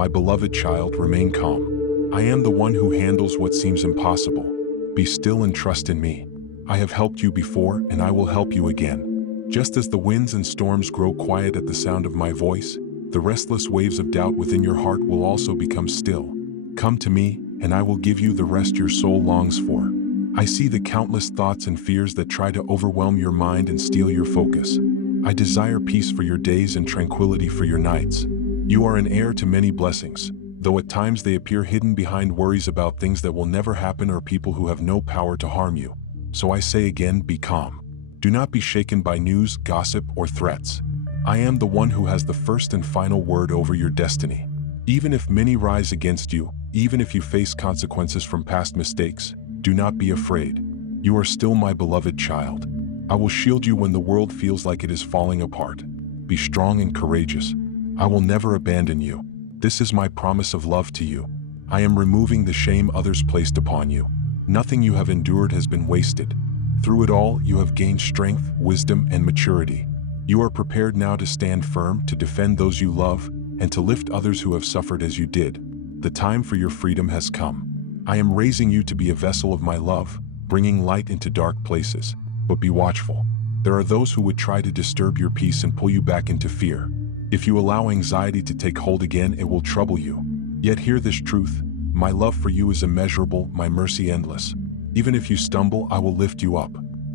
My beloved child, remain calm. I am the one who handles what seems impossible. Be still and trust in me. I have helped you before, and I will help you again. Just as the winds and storms grow quiet at the sound of my voice, the restless waves of doubt within your heart will also become still. Come to me, and I will give you the rest your soul longs for. I see the countless thoughts and fears that try to overwhelm your mind and steal your focus. I desire peace for your days and tranquility for your nights. You are an heir to many blessings, though at times they appear hidden behind worries about things that will never happen or people who have no power to harm you. So I say again, be calm. Do not be shaken by news, gossip, or threats. I am the one who has the first and final word over your destiny. Even if many rise against you, even if you face consequences from past mistakes, do not be afraid. You are still my beloved child. I will shield you when the world feels like it is falling apart. Be strong and courageous. I will never abandon you. This is my promise of love to you. I am removing the shame others placed upon you. Nothing you have endured has been wasted. Through it all, you have gained strength, wisdom, and maturity. You are prepared now to stand firm, to defend those you love, and to lift others who have suffered as you did. The time for your freedom has come. I am raising you to be a vessel of my love, bringing light into dark places. But be watchful. There are those who would try to disturb your peace and pull you back into fear. If you allow anxiety to take hold again, it will trouble you. Yet hear this truth: my love for you is immeasurable, my mercy endless. Even if you stumble, I will lift you up.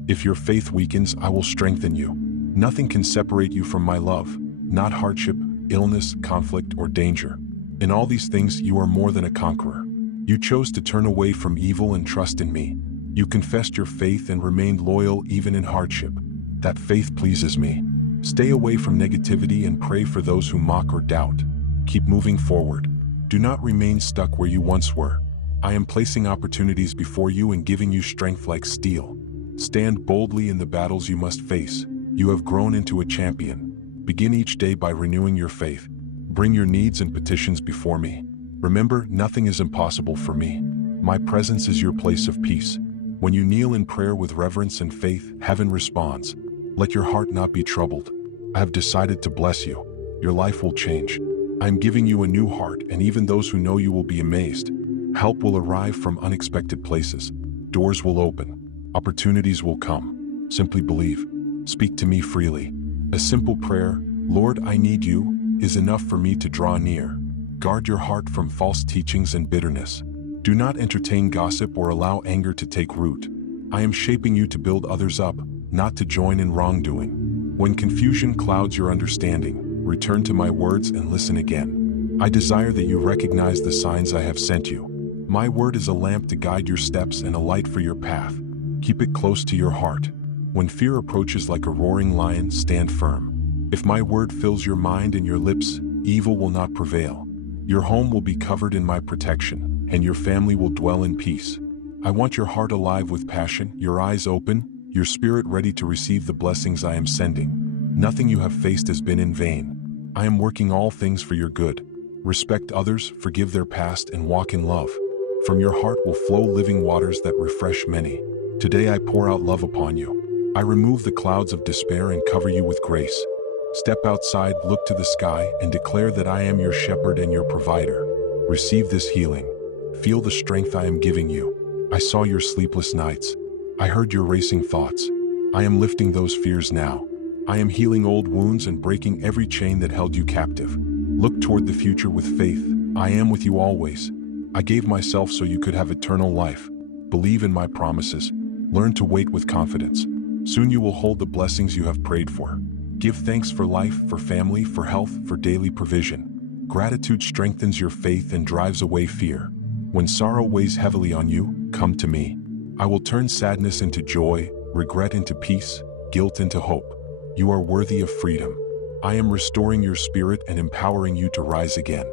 If your faith weakens, I will strengthen you. Nothing can separate you from my love, not hardship, illness, conflict, or danger. In all these things, you are more than a conqueror. You chose to turn away from evil and trust in me. You confessed your faith and remained loyal even in hardship. That faith pleases me. Stay away from negativity and pray for those who mock or doubt. Keep moving forward. Do not remain stuck where you once were. I am placing opportunities before you and giving you strength like steel. Stand boldly in the battles you must face. You have grown into a champion. Begin each day by renewing your faith. Bring your needs and petitions before me. Remember, nothing is impossible for me. My presence is your place of peace. When you kneel in prayer with reverence and faith, heaven responds. Let your heart not be troubled. I have decided to bless you. Your life will change. I am giving you a new heart, and even those who know you will be amazed. Help will arrive from unexpected places. Doors will open. Opportunities will come. Simply believe. Speak to me freely. A simple prayer, Lord, I need you, is enough for me to draw near. Guard your heart from false teachings and bitterness. Do not entertain gossip or allow anger to take root. I am shaping you to build others up, not to join in wrongdoing. When confusion clouds your understanding, return to my words and listen again. I desire that you recognize the signs I have sent you. My word is a lamp to guide your steps and a light for your path. Keep it close to your heart. When fear approaches like a roaring lion, stand firm. If my word fills your mind and your lips, evil will not prevail. Your home will be covered in my protection, and your family will dwell in peace. I want your heart alive with passion, your eyes open, your spirit ready to receive the blessings I am sending. Nothing you have faced has been in vain. I am working all things for your good. Respect others, forgive their past, and walk in love. From your heart will flow living waters that refresh many. Today I pour out love upon you. I remove the clouds of despair and cover you with grace. Step outside, look to the sky, and declare that I am your shepherd and your provider. Receive this healing. Feel the strength I am giving you. I saw your sleepless nights. I heard your racing thoughts. I am lifting those fears now. I am healing old wounds and breaking every chain that held you captive. Look toward the future with faith. I am with you always. I gave myself so you could have eternal life. Believe in my promises. Learn to wait with confidence. Soon you will hold the blessings you have prayed for. Give thanks for life, for family, for health, for daily provision. Gratitude strengthens your faith and drives away fear. When sorrow weighs heavily on you, come to me. I will turn sadness into joy, regret into peace, guilt into hope. You are worthy of freedom. I am restoring your spirit and empowering you to rise again.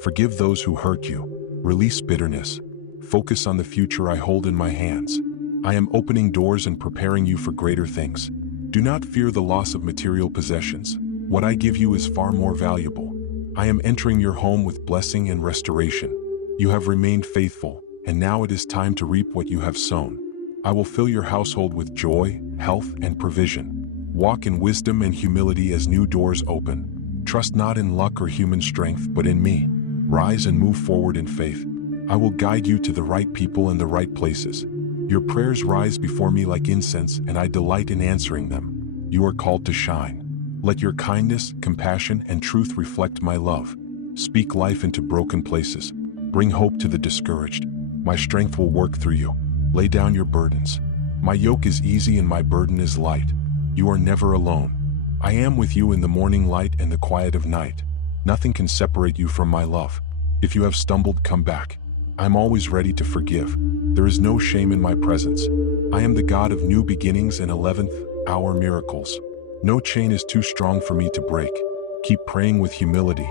Forgive those who hurt you. Release bitterness. Focus on the future I hold in my hands. I am opening doors and preparing you for greater things. Do not fear the loss of material possessions. What I give you is far more valuable. I am entering your home with blessing and restoration. You have remained faithful, and now it is time to reap what you have sown. I will fill your household with joy, health, and provision. Walk in wisdom and humility as new doors open. Trust not in luck or human strength, but in me. Rise and move forward in faith. I will guide you to the right people and the right places. Your prayers rise before me like incense, and I delight in answering them. You are called to shine. Let your kindness, compassion, and truth reflect my love. Speak life into broken places. Bring hope to the discouraged. My strength will work through you. Lay down your burdens. My yoke is easy and my burden is light. You are never alone. I am with you in the morning light and the quiet of night. Nothing can separate you from my love. If you have stumbled, come back. I'm always ready to forgive. There is no shame in my presence. I am the God of new beginnings and 11th hour miracles. No chain is too strong for me to break. Keep praying with humility.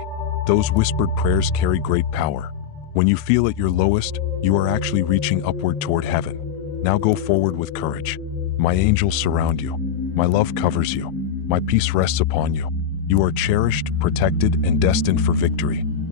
Those whispered prayers carry great power. When you feel at your lowest, you are actually reaching upward toward heaven. Now go forward with courage. My angels surround you. My love covers you. My peace rests upon you. You are cherished, protected, and destined for victory.